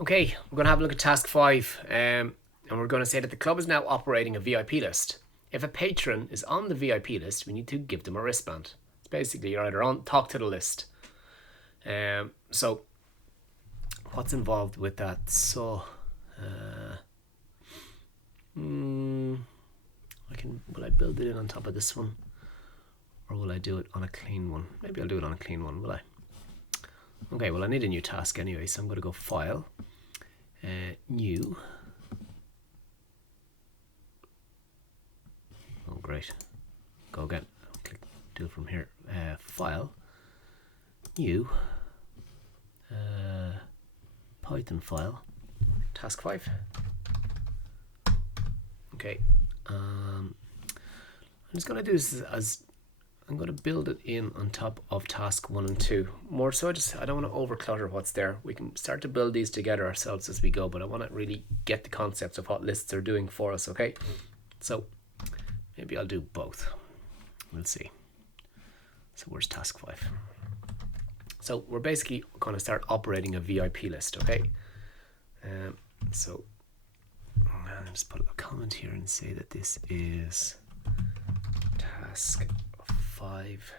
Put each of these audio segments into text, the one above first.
Okay, we're going to have a look at task 5, and we're going to say that the club is now operating a VIP list. If a patron is on the VIP list, we need to give them a wristband. It's basically you're either on talk to the list. So what's involved with that? So will I build it in on top of this one, or will I do it on a clean one? Maybe I'll do it on a clean one, will I? Okay, well I need a new task anyway, so I'm going to go File, New. Oh great, go again. Click, do it from here. File, New, Python file, task 5. Okay, I'm just going to do this as I'm going to build it in on top of task 1 and 2. More so, I don't want to overclutter what's there. We can start to build these together ourselves as we go, but I want to really get the concepts of what lists are doing for us, okay? So maybe I'll do both. We'll see. So where's task 5? So we're basically going to start operating a VIP list, okay? So I'll just put a comment here and say that this is task 5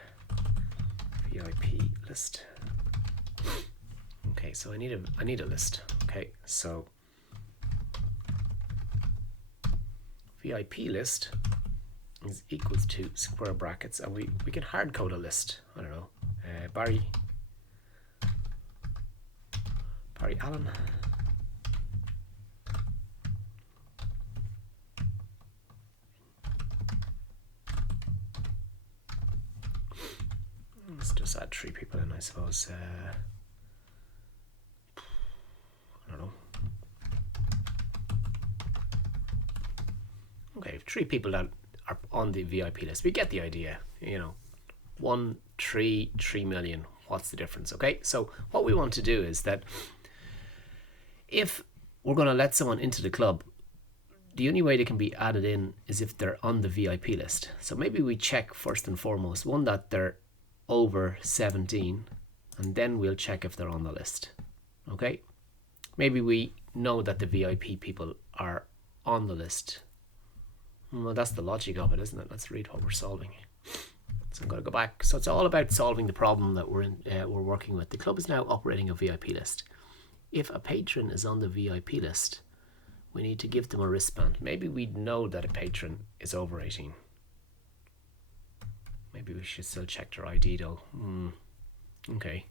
VIP list. Okay, so I need a list. Okay, so VIP list is equals to square brackets, and we can hard code a list. I don't know, Barry Allen. Let's just add 3 people in, I suppose. I don't know. Okay, 3 people that are on the VIP list. We get the idea, 1, 3, 3 million. What's the difference? Okay, so what we want to do is that if we're going to let someone into the club, the only way they can be added in is if they're on the VIP list. So maybe we check first and foremost, one, that they're over 17, and then we'll check if they're on the list. Okay, maybe we know that the VIP people are on the list. Well, that's the logic of it, isn't it? Let's read what we're solving. So I'm going to go back. So it's all about solving the problem that we're working with. The club is now operating a VIP list. If a patron is on the VIP list, we need to give them a wristband. Maybe we know that a patron is over 18. Maybe we should still check their ID though. Okay.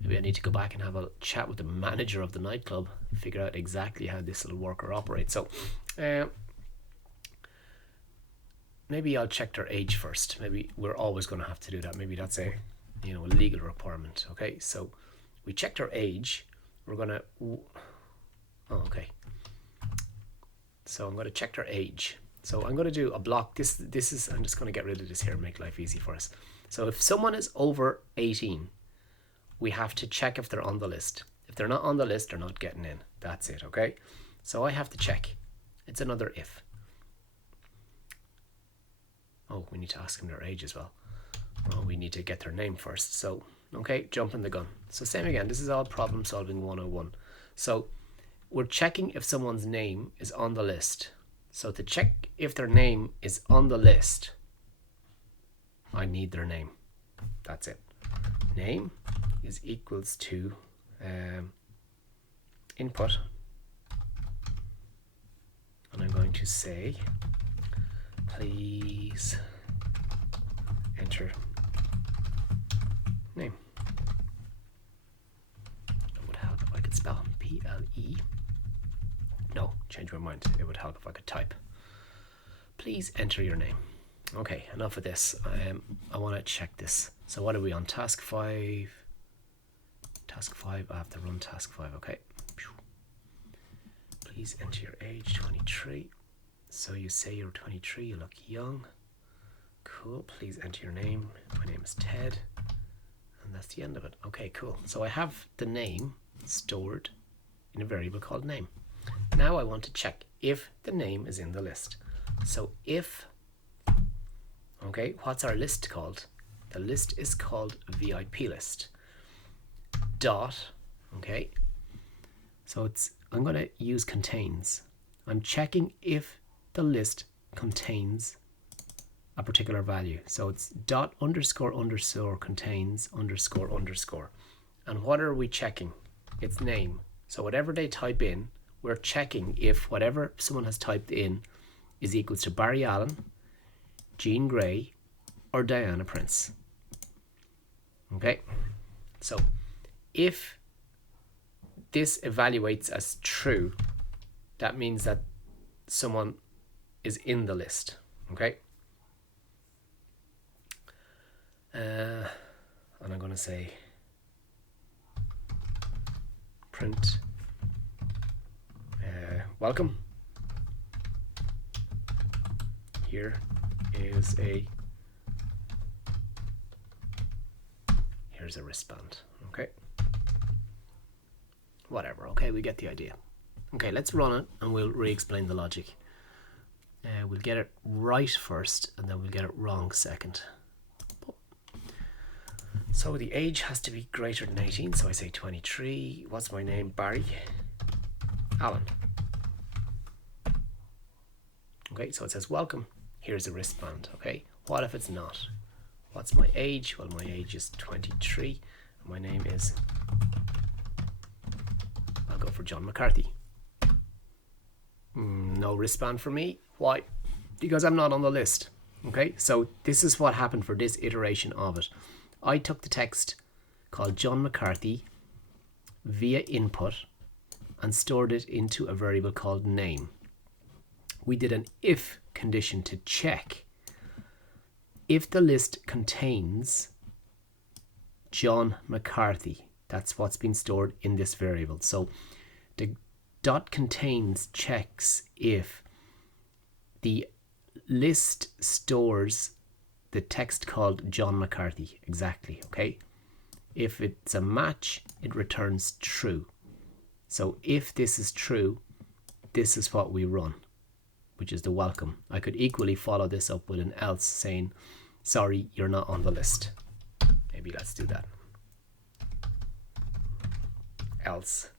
Maybe I need to go back and have a chat with the manager of the nightclub, figure out exactly how this will work or operate. So maybe I'll check their age first. Maybe we're always going to have to do that. Maybe that's a legal requirement. Okay, so we check their age. We're going to... Oh, okay. So I'm going to check their age. So I'm going to do a block. This is, I'm just going to get rid of this here and make life easy for us. So if someone is over 18, we have to check if they're on the list. If they're not on the list, they're not getting in. That's it, okay? So I have to check. It's another if. Oh, we need to ask them their age as well. Oh, we need to get their name first. So, okay, jumping the gun. So same again, this is all problem solving 101. So we're checking if someone's name is on the list. So to check if their name is on the list, I need their name. That's it. Name is equals to input. And I'm going to say, please enter name. It would help if I could spell P-L-E. No, change my mind. It would help if I could type. Please enter your name. Okay, enough of this. I want to check this. So what are we on? Task 5. Task 5. I have to run task 5. Okay. Please enter your age, 23. So you say you're 23, you look young. Cool. Please enter your name. My name is Ted. And that's the end of it. Okay, cool. So I have the name stored in a variable called name. Now I want to check if the name is in the list. So if, okay, what's our list called? The list is called VIP list. Dot, okay. So So I'm going to use contains. I'm checking if the list contains a particular value. So it's dot underscore underscore contains underscore underscore. And what are we checking? It's name. So whatever they type in, we're checking if whatever someone has typed in is equals to Barry Allen, Jean Grey, or Diana Prince. Okay, so if this evaluates as true, that means that someone is in the list. Okay, and I'm going to say print welcome. Here's a wristband. Okay, whatever. Okay, we get the idea. Okay, let's run it and we'll re-explain the logic. We'll get it right first and then we'll get it wrong second. So the age has to be greater than 18, so I say 23. What's my name? Barry Allen. Okay, so it says welcome. Here's a wristband. Okay, what if it's not? What's my age? Well, my age is 23. And my name is, I'll go for John McCarthy. No wristband for me. Why? Because I'm not on the list. Okay, so this is what happened for this iteration of it. I took the text called John McCarthy via input and stored it into a variable called name. We did an if condition to check if the list contains John McCarthy. That's what's been stored in this variable. So the dot contains checks if the list stores the text called John McCarthy exactly. Okay, if it's a match, it returns true. So if this is true, this is what we run, which is the welcome. I could equally follow this up with an else saying, sorry, you're not on the list. Maybe let's do that. Else.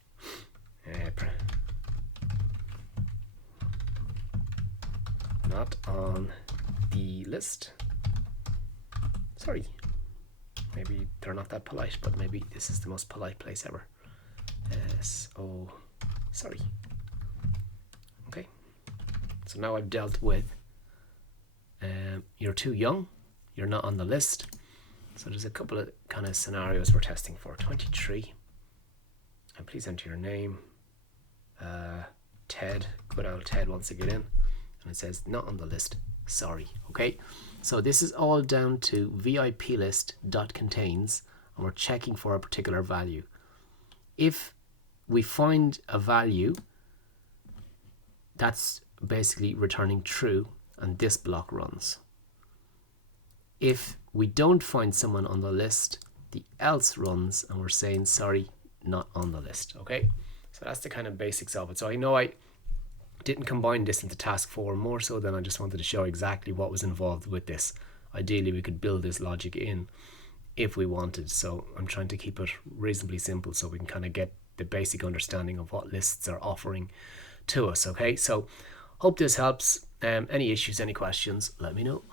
Not on the list. Sorry. Maybe they're not that polite, but maybe this is the most polite place ever. Sorry. Okay. So now I've dealt with you're too young, you're not on the list. So there's a couple of kind of scenarios we're testing for. 23. And please enter your name. Ted. Good old Ted wants to get in. And it says not on the list. Sorry. Okay. So this is all down to VIP list dot contains, and we're checking for a particular value. If we find a value, that's basically returning true, and this block runs. If we don't find someone on the list, the else runs, and we're saying sorry, not on the list. Okay, so that's the kind of basics of it. So I know I didn't combine this into task 4 more so than I just wanted to show exactly what was involved with this. Ideally we could build this logic in if we wanted, so I'm trying to keep it reasonably simple so we can kind of get the basic understanding of what lists are offering to us. Okay, so hope this helps. Any issues, any questions, let me know.